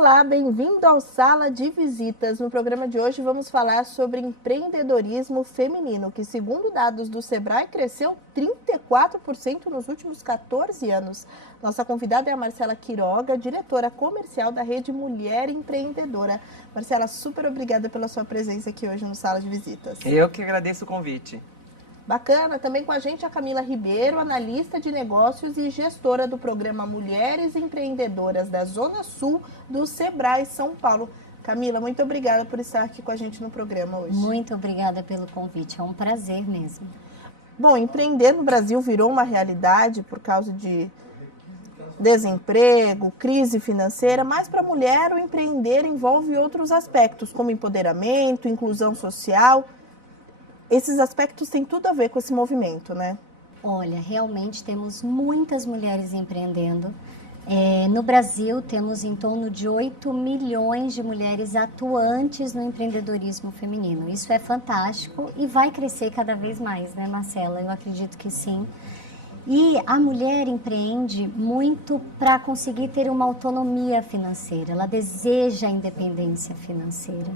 Olá, bem-vindo ao Sala de Visitas. No programa de hoje vamos falar sobre empreendedorismo feminino, que segundo dados do Sebrae cresceu 34% nos últimos 14 anos. Nossa convidada é a Marcela Quiroga, diretora comercial da Rede Mulher Empreendedora. Marcela, super obrigada pela sua presença aqui hoje no Sala de Visitas. Eu que agradeço o convite. Bacana, também com a gente a Camila Ribeiro, analista de negócios e gestora do programa Mulheres Empreendedoras da Zona Sul do Sebrae São Paulo. Camila, muito obrigada por estar aqui com a gente no programa hoje. Muito obrigada pelo convite, é um prazer mesmo. Bom, empreender no Brasil virou uma realidade por causa de desemprego, crise financeira, mas para a mulher o empreender envolve outros aspectos, como empoderamento, inclusão social. Esses aspectos têm tudo a ver com esse movimento, né? Olha, realmente temos muitas mulheres empreendendo. No Brasil, temos em torno de 8 milhões de mulheres atuantes no empreendedorismo feminino. Isso é fantástico e vai crescer cada vez mais, né, Marcela? Eu acredito que sim. E a mulher empreende muito para conseguir ter uma autonomia financeira. Ela deseja a independência financeira,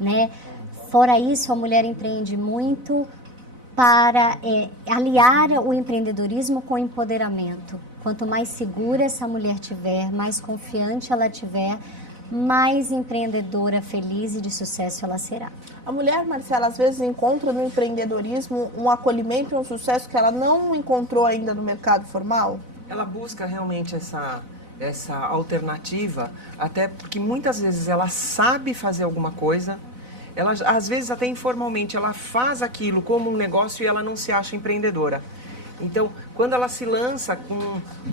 né? Fora isso, a mulher empreende muito para aliar o empreendedorismo com o empoderamento. Quanto mais segura essa mulher tiver, mais confiante ela tiver, mais empreendedora, feliz e de sucesso ela será. A mulher, Marcela, às vezes encontra no empreendedorismo um acolhimento e um sucesso que ela não encontrou ainda no mercado formal? Ela busca realmente essa alternativa, até porque muitas vezes ela sabe fazer alguma coisa. Ela, às vezes, até informalmente, ela faz aquilo como um negócio e ela não se acha empreendedora. Então, quando ela se lança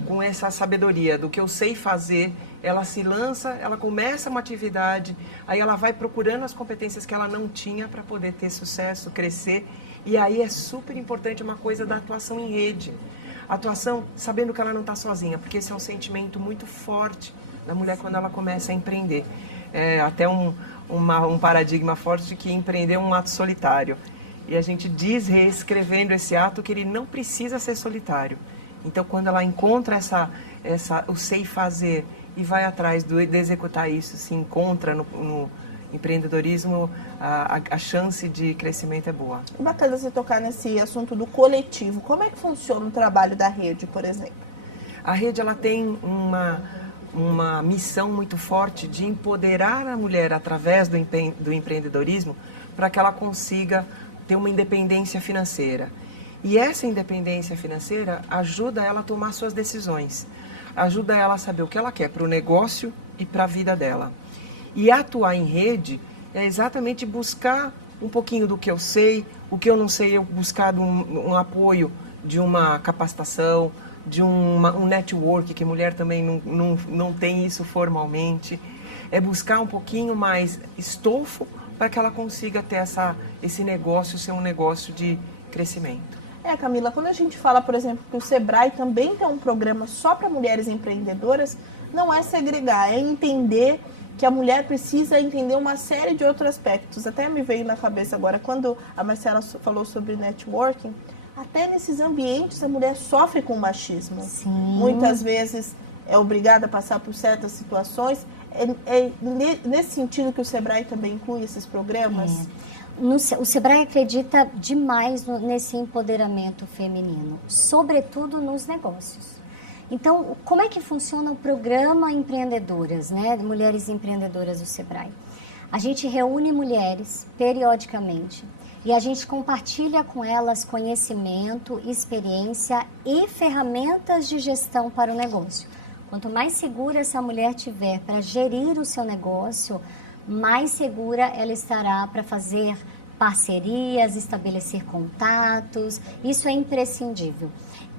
com essa sabedoria do que eu sei fazer, ela se lança, ela começa uma atividade, aí ela vai procurando as competências que ela não tinha para poder ter sucesso, crescer. E aí é super importante uma coisa da atuação em rede. Atuação sabendo que ela não está sozinha, porque esse é um sentimento muito forte da mulher quando ela começa a empreender. É até um paradigma forte de que empreender é um ato solitário. E a gente diz, reescrevendo esse ato, que ele não precisa ser solitário. Então, quando ela encontra o sei fazer e vai atrás de executar isso, se encontra no empreendedorismo, a chance de crescimento é boa. Bacana você tocar nesse assunto do coletivo. Como é que funciona o trabalho da rede, por exemplo? A rede ela tem uma missão muito forte de empoderar a mulher através do empreendedorismo para que ela consiga ter uma independência financeira. E essa independência financeira ajuda ela a tomar suas decisões, ajuda ela a saber o que ela quer para o negócio e para a vida dela. E atuar em rede é exatamente buscar um pouquinho do que eu sei, o que eu não sei, eu buscar um apoio de uma capacitação, de um network, que mulher também não tem isso formalmente. É buscar um pouquinho mais estofo para que ela consiga ter esse negócio ser um negócio de crescimento. Camila, quando a gente fala, por exemplo, que o Sebrae também tem um programa só para mulheres empreendedoras, não é segregar, é entender que a mulher precisa entender uma série de outros aspectos. Até me veio na cabeça agora, quando a Marcela falou sobre networking, até nesses ambientes a mulher sofre com machismo. Sim. Muitas vezes é obrigada a passar por certas situações. É nesse sentido que o Sebrae também inclui esses programas? O Sebrae acredita demais nesse empoderamento feminino, sobretudo nos negócios. Então, como é que funciona o programa Empreendedoras, né? Mulheres Empreendedoras do Sebrae? A gente reúne mulheres periodicamente e a gente compartilha com elas conhecimento, experiência e ferramentas de gestão para o negócio. Quanto mais segura essa mulher tiver para gerir o seu negócio, mais segura ela estará para fazer parcerias, estabelecer contatos. Isso é imprescindível.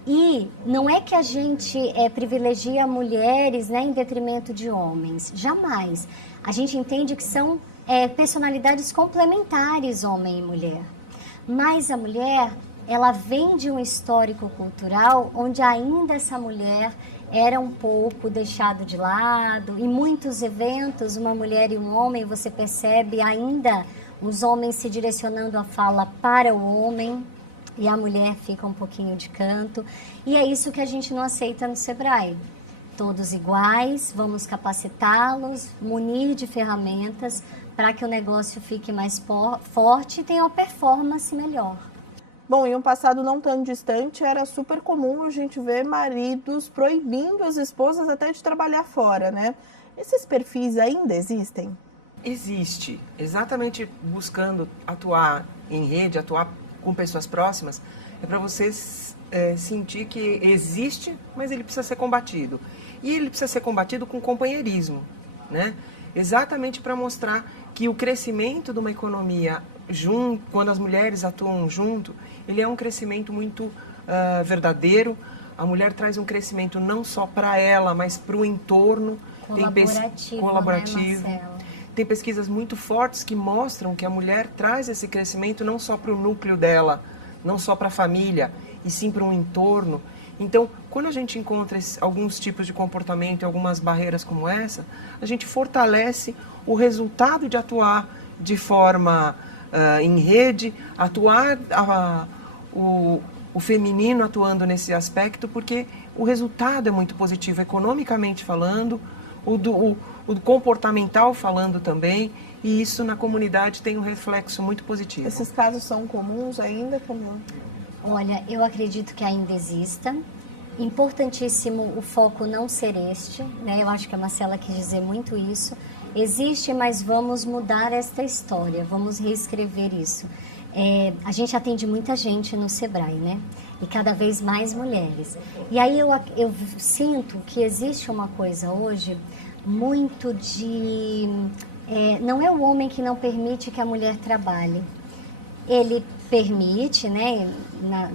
E não é que a gente privilegia mulheres, né, em detrimento de homens. Jamais. A gente entende que são personalidades complementares, homem e mulher. Mas a mulher, ela vem de um histórico cultural onde ainda essa mulher era um pouco deixado de lado. Em muitos eventos, uma mulher e um homem, você percebe ainda os homens se direcionando a fala para o homem e a mulher fica um pouquinho de canto. E é isso que a gente não aceita no Sebrae. todos iguais, vamos capacitá-los, munir de ferramentas para que o negócio fique mais forte e tenha uma performance melhor. Bom, em um passado não tão distante, era super comum a gente ver maridos proibindo as esposas até de trabalhar fora, né? Esses perfis ainda existem? Existe, exatamente buscando atuar em rede, atuar com pessoas próximas, é para você sentir que existe, mas ele precisa ser combatido. E ele precisa ser combatido com companheirismo, né? Exatamente para mostrar que o crescimento de uma economia, quando as mulheres atuam junto, ele é um crescimento muito verdadeiro. A mulher traz um crescimento não só para ela, mas para o entorno. Colaborativo. Né, Tem pesquisas muito fortes que mostram que a mulher traz esse crescimento não só para o núcleo dela, não só para a família, e sim para um entorno. Então, quando a gente encontra alguns tipos de comportamento e algumas barreiras como essa, a gente fortalece o resultado de atuar de forma em rede, atuar o feminino atuando nesse aspecto, porque o resultado é muito positivo, economicamente falando, o comportamental falando também, e isso na comunidade tem um reflexo muito positivo. Esses casos são comuns ainda, Camila? Olha, eu acredito que ainda exista. Importantíssimo o foco não ser este, né? Eu acho que a Marcela quis dizer muito isso. Existe, mas vamos mudar esta história, vamos reescrever isso. A gente atende muita gente no Sebrae, né? E cada vez mais mulheres. E aí eu sinto que existe uma coisa hoje muito de... não é o homem que não permite que a mulher trabalhe. Ele permite, né,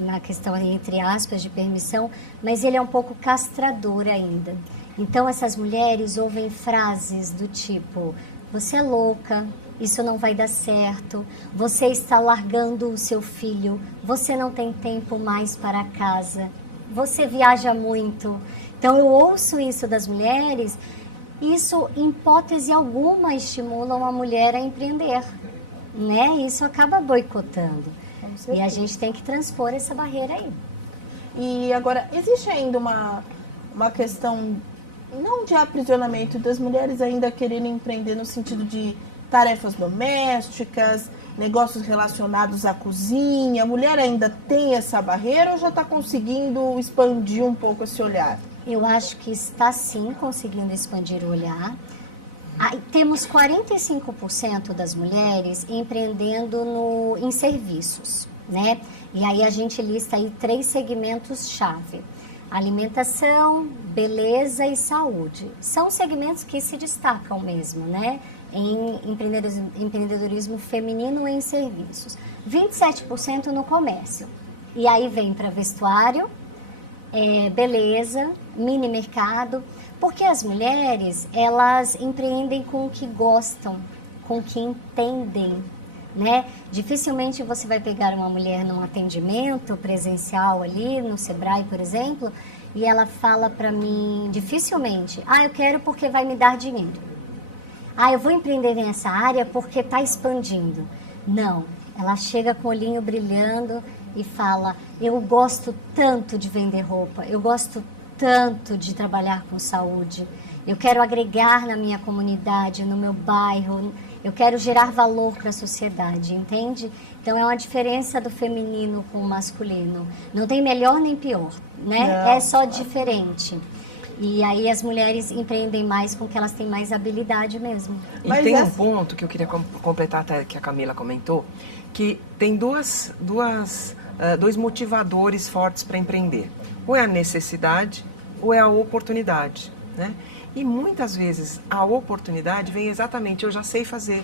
na questão entre aspas de permissão, mas ele é um pouco castrador ainda. Então essas mulheres ouvem frases do tipo: você é louca, isso não vai dar certo, você está largando o seu filho, você não tem tempo mais para casa, você viaja muito. Então eu ouço isso das mulheres, isso em hipótese alguma estimula uma mulher a empreender, né? Isso acaba boicotando. E a gente tem que transpor essa barreira aí. E agora, existe ainda uma questão, não de aprisionamento, das mulheres ainda quererem empreender no sentido de tarefas domésticas, negócios relacionados à cozinha? A mulher ainda tem essa barreira ou já está conseguindo expandir um pouco esse olhar? Eu acho que está sim conseguindo expandir o olhar. Temos 45% das mulheres empreendendo em serviços, né? E aí a gente lista aí 3 segmentos-chave: alimentação, beleza e saúde. São segmentos que se destacam mesmo, né? Em empreendedorismo feminino em serviços. 27% no comércio. E aí vem para vestuário, beleza, mini mercado. Porque as mulheres, elas empreendem com o que gostam, com o que entendem, né? Dificilmente você vai pegar uma mulher num atendimento presencial ali, no Sebrae, por exemplo, e ela fala para mim, dificilmente: eu quero porque vai me dar dinheiro. Eu vou empreender nessa área porque está expandindo. Não, ela chega com o olhinho brilhando e fala: eu gosto tanto de vender roupa, eu gosto tanto de trabalhar com saúde, eu quero agregar na minha comunidade, no meu bairro, eu quero gerar valor para a sociedade, entende? Então é uma diferença do feminino com o masculino. Não tem melhor nem pior, né? Não. É só diferente. E aí as mulheres empreendem mais com que elas têm mais habilidade mesmo. E mas tem um ponto que eu queria completar até que a Camila comentou, que tem dois motivadores fortes para empreender. Ou é a necessidade ou é a oportunidade, né? E muitas vezes a oportunidade vem exatamente: eu já sei fazer,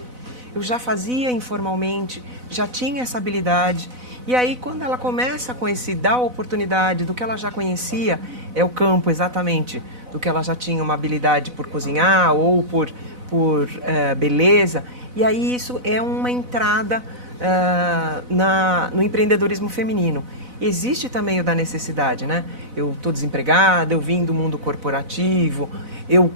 eu já fazia informalmente, já tinha essa habilidade. E aí quando ela começa a conhecer da oportunidade, do que ela já conhecia, é o campo exatamente do que ela já tinha uma habilidade por cozinhar ou por beleza. E aí isso é uma entrada no empreendedorismo feminino. Existe também o da necessidade, né? Eu estou desempregada, eu vim do mundo corporativo, eu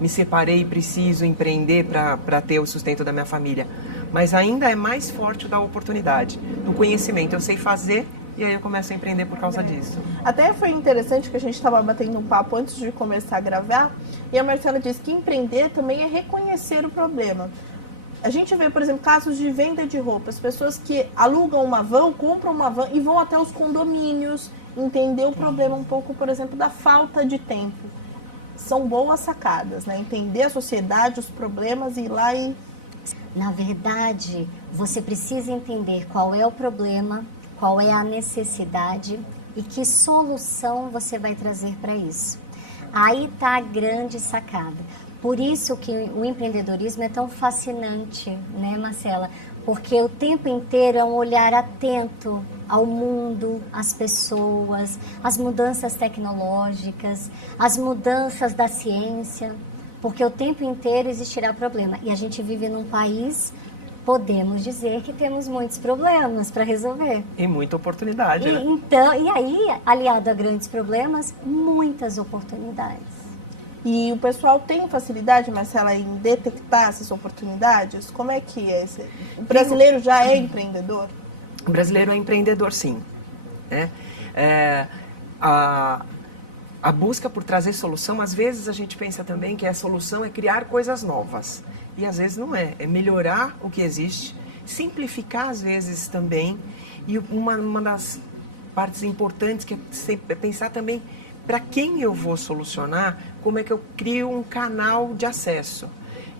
me separei e preciso empreender para ter o sustento da minha família. Mas ainda é mais forte o da oportunidade, do conhecimento. Eu sei fazer, e aí eu começo a empreender por causa disso. Até foi interessante que a gente estava batendo um papo antes de começar a gravar, e a Marcela disse que empreender também é reconhecer o problema. A gente vê, por exemplo, casos de venda de roupas, pessoas que alugam uma van, compram uma van e vão até os condomínios entender o problema um pouco, por exemplo, da falta de tempo. São boas sacadas, né? Entender a sociedade, os problemas e ir lá e... Na verdade, você precisa entender qual é o problema, qual é a necessidade e que solução você vai trazer para isso. Aí está a grande sacada. Por isso que o empreendedorismo é tão fascinante, né, Marcela? Porque o tempo inteiro é um olhar atento ao mundo, às pessoas, às mudanças tecnológicas, às mudanças da ciência, porque o tempo inteiro existirá problema. E a gente vive num país, podemos dizer que temos muitos problemas para resolver. E muita oportunidade, né? Então, e aí, aliado a grandes problemas, muitas oportunidades. E o pessoal tem facilidade, Marcela, em detectar essas oportunidades? Como é que é? O brasileiro já é empreendedor? O brasileiro é empreendedor, sim. Né? A busca por trazer solução, às vezes a gente pensa também que a solução é criar coisas novas. E às vezes não é. É melhorar o que existe, simplificar às vezes também. E uma das partes importantes que é pensar também para quem eu vou solucionar, como é que eu crio um canal de acesso.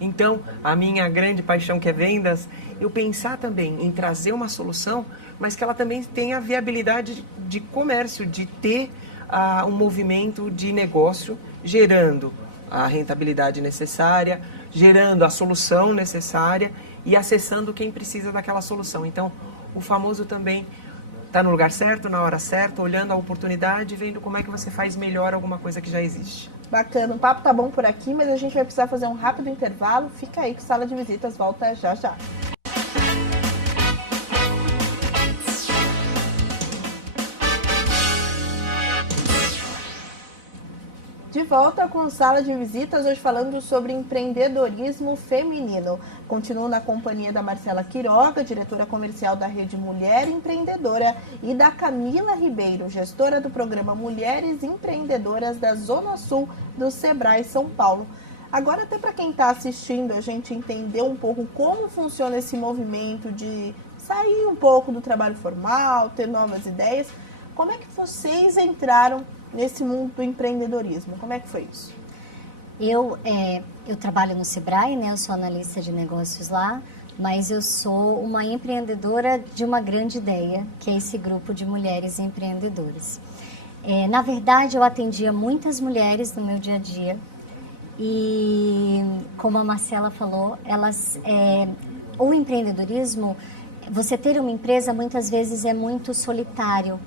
Então, a minha grande paixão que é vendas, eu pensar também em trazer uma solução, mas que ela também tenha viabilidade de comércio, de ter um movimento de negócio, gerando a rentabilidade necessária, gerando a solução necessária e acessando quem precisa daquela solução. Então, o famoso também está no lugar certo, na hora certa, olhando a oportunidade, vendo como é que você faz melhor alguma coisa que já existe. Bacana, o papo tá bom por aqui, mas a gente vai precisar fazer um rápido intervalo. Fica aí que Sala de Visitas volta já já. De volta com Sala de Visitas, hoje falando sobre empreendedorismo feminino. Continuo na companhia da Marcela Quiroga, diretora comercial da Rede Mulher Empreendedora, e da Camila Ribeiro, gestora do programa Mulheres Empreendedoras da Zona Sul do Sebrae São Paulo. Agora, até para quem está assistindo, a gente entender um pouco como funciona esse movimento de sair um pouco do trabalho formal, ter novas ideias. Como é que vocês entraram nesse mundo do empreendedorismo? Como é que foi isso? Eu trabalho no Sebrae, né? Eu sou analista de negócios lá, mas eu sou uma empreendedora de uma grande ideia, que é esse grupo de mulheres empreendedoras. Na verdade, eu atendia muitas mulheres no meu dia a dia e, como a Marcela falou, o empreendedorismo, você ter uma empresa muitas vezes é muito solitário.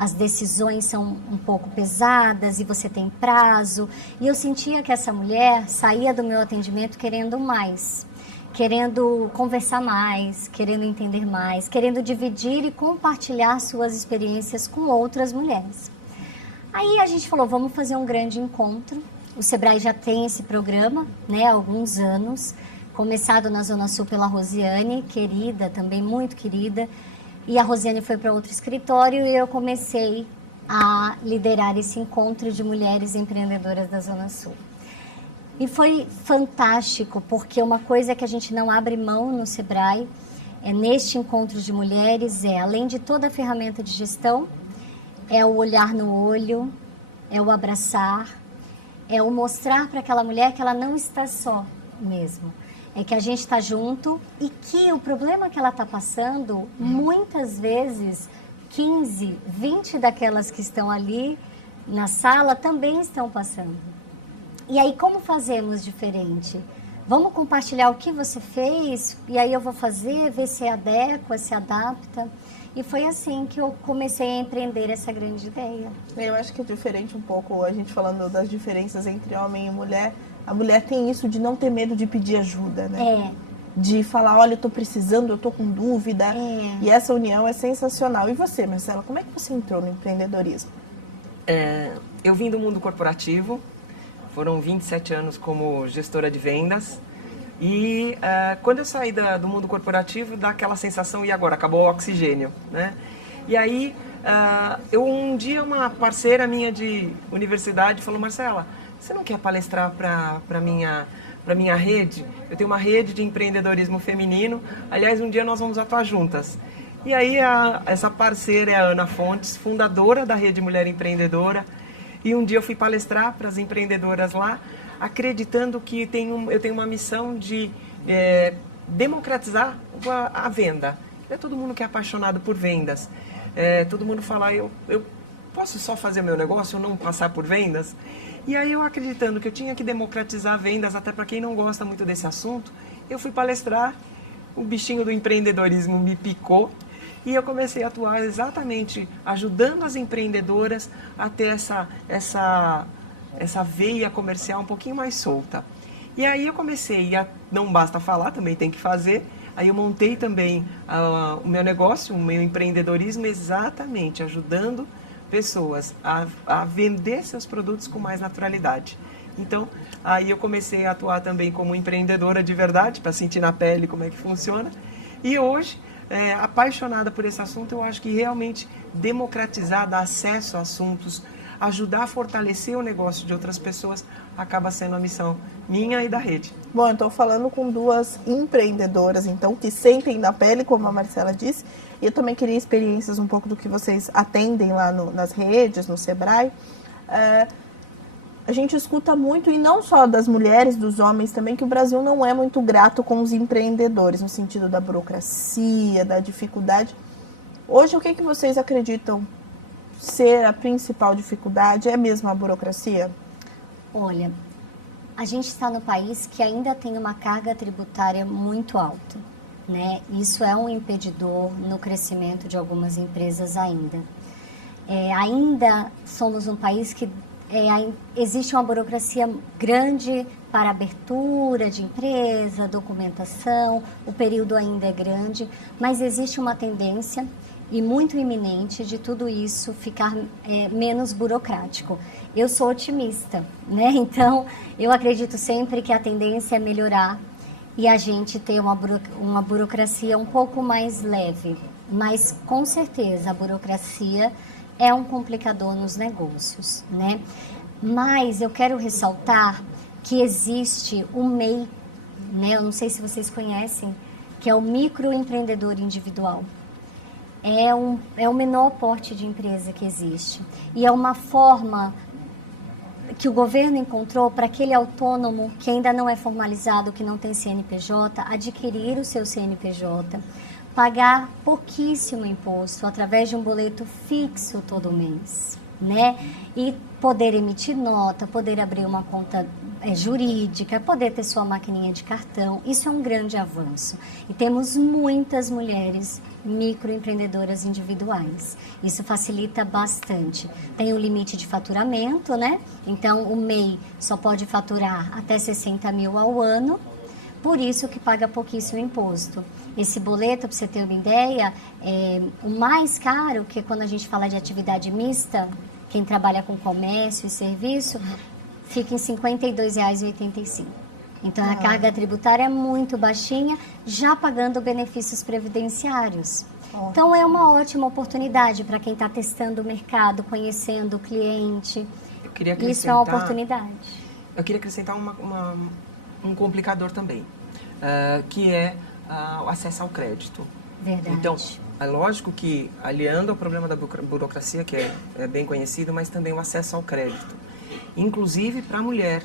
As decisões são um pouco pesadas e você tem prazo. E eu sentia que essa mulher saía do meu atendimento querendo mais, querendo conversar mais, querendo entender mais, querendo dividir e compartilhar suas experiências com outras mulheres. Aí a gente falou, vamos fazer um grande encontro. O Sebrae já tem esse programa, né, há alguns anos, começado na Zona Sul pela Rosiane, querida, também muito querida. E a Rosiane foi para outro escritório e eu comecei a liderar esse encontro de mulheres empreendedoras da Zona Sul. E foi fantástico, porque uma coisa que a gente não abre mão no Sebrae, neste encontro de mulheres, além de toda a ferramenta de gestão, é o olhar no olho, é o abraçar, é o mostrar para aquela mulher que ela não está só mesmo. É que a gente está junto e que o problema que ela está passando, muitas vezes, 15, 20 daquelas que estão ali na sala também estão passando. E aí, como fazemos diferente? Vamos compartilhar o que você fez e aí eu vou fazer, ver se adequa, se adapta. E foi assim que eu comecei a empreender essa grande ideia. Eu acho que é diferente um pouco, a gente falando das diferenças entre homem e mulher. A mulher tem isso de não ter medo de pedir ajuda, né? De falar, olha, eu tô precisando, eu tô com dúvida. E essa união é sensacional. E você, Marcela, como é que você entrou no empreendedorismo? Eu vim do mundo corporativo, foram 27 anos como gestora de vendas. E quando eu saí do mundo corporativo, dá aquela sensação, e agora? Acabou o oxigênio, né? E aí, um dia uma parceira minha de universidade falou, Marcela, você não quer palestrar para minha rede? Eu tenho uma rede de empreendedorismo feminino, aliás, um dia nós vamos atuar juntas. E aí, essa parceira é a Ana Fontes, fundadora da Rede Mulher Empreendedora, e um dia eu fui palestrar para as empreendedoras lá, acreditando que eu tenho uma missão de democratizar a venda. Não é todo mundo que é apaixonado por vendas. Todo mundo fala, eu posso só fazer meu negócio, não passar por vendas? E aí eu acreditando que eu tinha que democratizar vendas, até para quem não gosta muito desse assunto, eu fui palestrar, o bichinho do empreendedorismo me picou, e eu comecei a atuar exatamente ajudando as empreendedoras a ter essa veia comercial um pouquinho mais solta. E aí eu comecei não basta falar, também tem que fazer. Aí eu montei também o meu negócio, o meu empreendedorismo, exatamente ajudando pessoas a vender seus produtos com mais naturalidade. Então, aí eu comecei a atuar também como empreendedora de verdade, para sentir na pele como é que funciona. E hoje, apaixonada por esse assunto, eu acho que realmente democratizar, dar acesso a assuntos, ajudar a fortalecer o negócio de outras pessoas, acaba sendo a missão minha e da rede. Bom, eu estou falando com duas empreendedoras, então, que sentem na pele, como a Marcela disse, e eu também queria experiências um pouco do que vocês atendem lá nas redes, no Sebrae. A gente escuta muito, e não só das mulheres, dos homens também, que o Brasil não é muito grato com os empreendedores, no sentido da burocracia, da dificuldade. Hoje, o que vocês acreditam ser a principal dificuldade? É mesmo a burocracia? Olha, a gente está no país que ainda tem uma carga tributária muito alta, né? Isso é um impedidor no crescimento de algumas empresas ainda. Ainda somos um país que existe uma burocracia grande para abertura de empresa, documentação, o período ainda é grande, mas existe uma tendência e muito iminente de tudo isso ficar menos burocrático. Eu sou otimista, né? Então, eu acredito sempre que a tendência é melhorar e a gente ter uma burocracia um pouco mais leve. Mas, com certeza, a burocracia é um complicador nos negócios, né? Mas eu quero ressaltar que existe o MEI, né? Eu não sei se vocês conhecem, que é o microempreendedor individual. É o menor porte de empresa que existe. E é uma forma que o governo encontrou para aquele autônomo que ainda não é formalizado, que não tem CNPJ, adquirir o seu CNPJ, pagar pouquíssimo imposto através de um boleto fixo todo mês, né? E poder emitir nota, poder abrir uma conta jurídica, poder ter sua maquininha de cartão. Isso é um grande avanço. E temos muitas mulheres microempreendedoras individuais. Isso facilita bastante. Tem o limite de faturamento, né? Então, o MEI só pode faturar até 60 mil ao ano, por isso que paga pouquíssimo imposto. Esse boleto, para você ter uma ideia, o mais caro, que quando a gente fala de atividade mista, quem trabalha com comércio e serviço, fica em R$ 52,85. Então, a carga tributária é muito baixinha, já pagando benefícios previdenciários. Então, é uma ótima oportunidade para quem está testando o mercado, conhecendo o cliente. Isso é uma oportunidade. Eu queria acrescentar um complicador também, que é o acesso ao crédito. Verdade. Então, é lógico que, aliando ao problema da burocracia, que é bem conhecido, mas também o acesso ao crédito. Inclusive, para a mulher,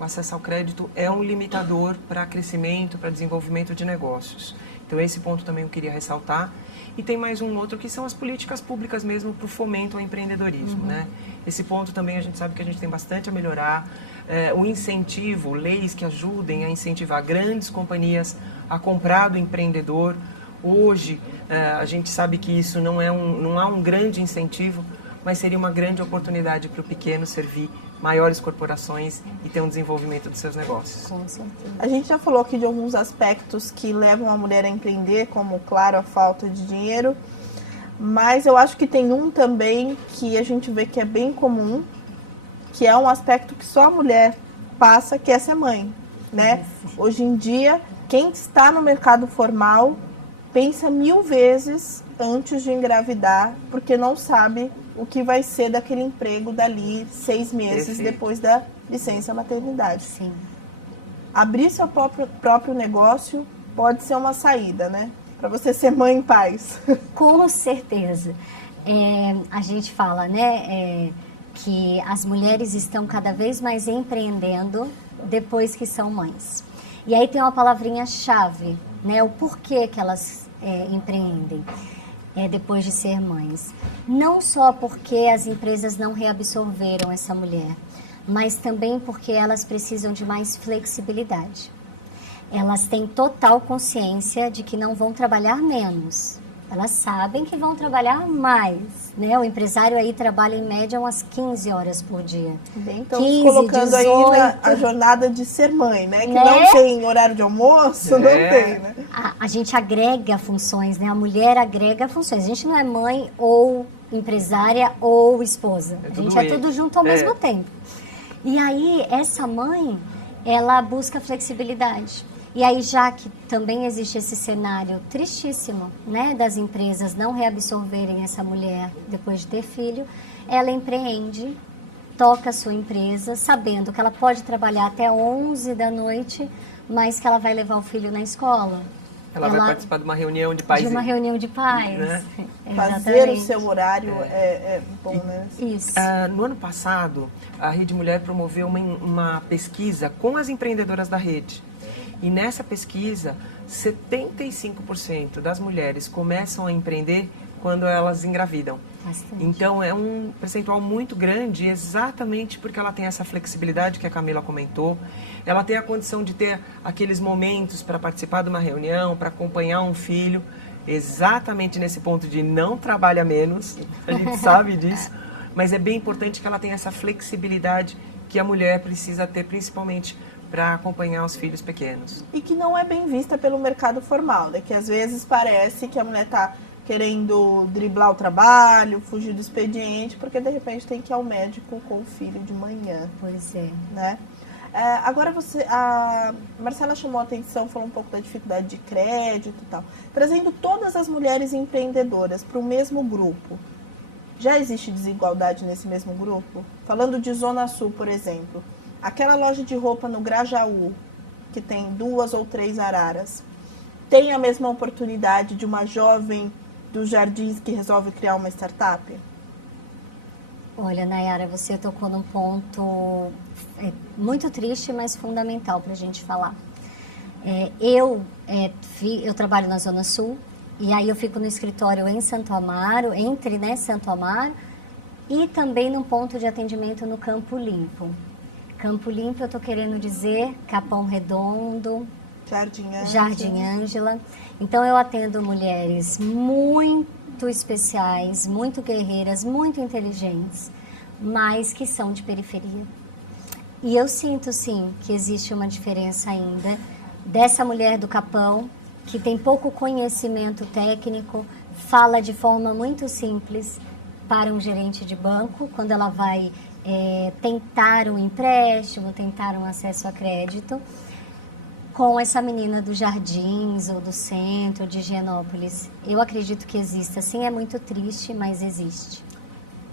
o acesso ao crédito é um limitador para crescimento, para desenvolvimento de negócios. Então, esse ponto também eu queria ressaltar. E tem mais um outro, que são as políticas públicas mesmo para o fomento ao empreendedorismo, né? Esse ponto também a gente sabe que a gente tem bastante a melhorar. O incentivo, leis que ajudem a incentivar grandes companhias a comprar do empreendedor. Hoje, a gente sabe que isso não há um grande incentivo, mas seria uma grande oportunidade para o pequeno servir maiores corporações e ter um desenvolvimento dos seus negócios. Com certeza. A gente já falou aqui de alguns aspectos que levam a mulher a empreender, como, claro, a falta de dinheiro, mas eu acho que tem um também que a gente vê que é bem comum, que é um aspecto que só a mulher passa, que é ser mãe, né? Hoje em dia, quem está no mercado formal pensa 1000 vezes antes de engravidar, porque não sabe o que vai ser daquele emprego dali 6 meses depois da licença maternidade. Sim. Abrir seu próprio negócio pode ser uma saída, né? Para você ser mãe em paz. Com certeza. A gente fala, né, que as mulheres estão cada vez mais empreendendo depois que são mães. E aí tem uma palavrinha-chave, né, o porquê que elas empreendem depois de ser mães. Não só porque as empresas não reabsorveram essa mulher, mas também porque elas precisam de mais flexibilidade. Elas têm total consciência de que não vão trabalhar menos. Elas sabem que vão trabalhar mais, né? O empresário aí trabalha em média umas 15 horas por dia. Bem, então, colocando 18, aí a jornada de ser mãe, né? Que não tem horário de almoço, não tem, né? A gente agrega funções, né? A mulher agrega funções. A gente não é mãe ou empresária ou esposa. A gente é tudo junto ao mesmo tempo. E aí, essa mãe, ela busca flexibilidade. E aí, já que também existe esse cenário tristíssimo, né, das empresas não reabsorverem essa mulher depois de ter filho, ela empreende, toca a sua empresa, sabendo que ela pode trabalhar até 11 da noite, mas que ela vai levar o filho na escola. Ela vai participar de uma reunião de pais. De uma reunião de pais. Né? Fazer o seu horário é bom, né? Isso. No ano passado, a Rede Mulher promoveu uma pesquisa com as empreendedoras da rede. E nessa pesquisa, 75% das mulheres começam a empreender quando elas engravidam. Bastante. Então, é um percentual muito grande, exatamente porque ela tem essa flexibilidade que a Camila comentou. Ela tem a condição de ter aqueles momentos para participar de uma reunião, para acompanhar um filho, exatamente nesse ponto de não trabalha menos, a gente sabe disso, mas é bem importante que ela tenha essa flexibilidade que a mulher precisa ter, principalmente para acompanhar os filhos pequenos. E que não é bem vista pelo mercado formal, né? Que às vezes parece que a mulher está querendo driblar o trabalho, fugir do expediente, porque de repente tem que ir ao médico com o filho de manhã. Pois é. Né? Agora a Marcela chamou a atenção, falou um pouco da dificuldade de crédito e tal. Trazendo todas as mulheres empreendedoras para o mesmo grupo, já existe desigualdade nesse mesmo grupo? Falando de Zona Sul, por exemplo, aquela loja de roupa no Grajaú, que tem 2 ou 3 araras, tem a mesma oportunidade de uma jovem dos Jardins que resolve criar uma startup? Olha, Nayara, você tocou num ponto muito triste, mas fundamental para a gente falar. Eu trabalho na Zona Sul, e aí eu fico no escritório em Santo Amaro, Santo Amaro, e também num ponto de atendimento no Campo Limpo. Campo Limpo, eu estou querendo dizer Capão Redondo, Jardim Ângela. Então, eu atendo mulheres muito especiais, muito guerreiras, muito inteligentes, mas que são de periferia. E eu sinto, sim, que existe uma diferença ainda dessa mulher do Capão, que tem pouco conhecimento técnico, fala de forma muito simples para um gerente de banco, quando ela vai tentar um empréstimo, tentar um acesso a crédito, com essa menina dos Jardins ou do centro de Higienópolis. Eu acredito que exista, sim, é muito triste, mas existe.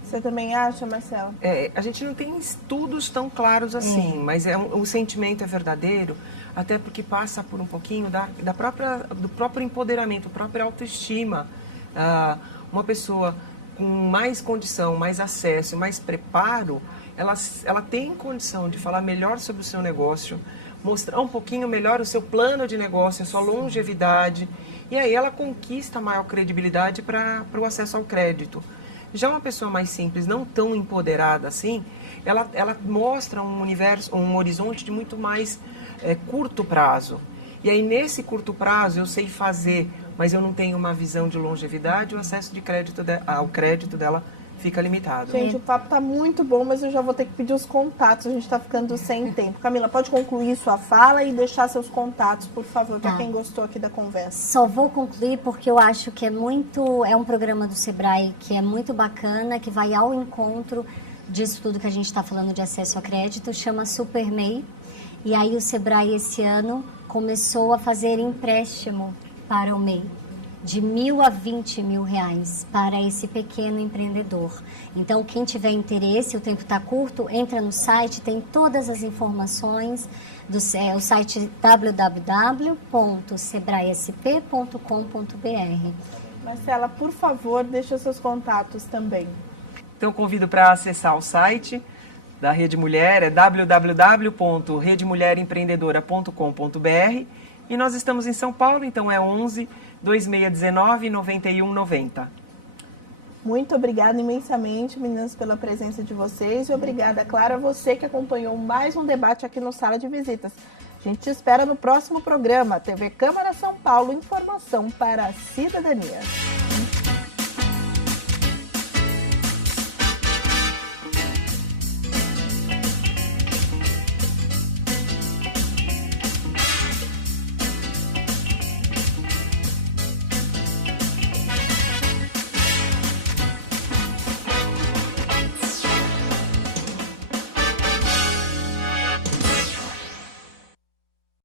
Você também acha, Marcela? A gente não tem estudos tão claros assim, mas o sentimento é verdadeiro, até porque passa por um pouquinho do próprio empoderamento, própria autoestima. Uma pessoa com mais condição, mais acesso, mais preparo, ela tem condição de falar melhor sobre o seu negócio, mostrar um pouquinho melhor o seu plano de negócio, a sua longevidade, e aí ela conquista maior credibilidade para o acesso ao crédito. Já uma pessoa mais simples, não tão empoderada assim, ela mostra um universo, um horizonte de muito mais curto prazo. E aí nesse curto prazo eu sei fazer, mas eu não tenho uma visão de longevidade, o acesso de crédito ao crédito dela fica limitado. Gente, o papo tá muito bom, mas eu já vou ter que pedir os contatos, a gente tá ficando sem tempo. Camila, pode concluir sua fala e deixar seus contatos, por favor, para quem gostou aqui da conversa. Só vou concluir porque eu acho que é um programa do Sebrae que é muito bacana, que vai ao encontro disso tudo que a gente está falando de acesso a crédito, chama Super MEI. E aí o Sebrae esse ano começou a fazer empréstimo para o MEI. de R$1.000 a R$20.000 para esse pequeno empreendedor. Então, quem tiver interesse, o tempo está curto, entra no site, tem todas as informações, o site www.sebraesp.com.br. Marcela, por favor, deixa seus contatos também. Então, convido para acessar o site da Rede Mulher, é www.redemulherempreendedora.com.br, e nós estamos em São Paulo, então é 11 2619 9190. Muito obrigada imensamente, meninas, pela presença de vocês, e obrigada, Clara, a você que acompanhou mais um debate aqui no Sala de Visitas. A gente te espera no próximo programa. TV Câmara São Paulo, informação para a cidadania.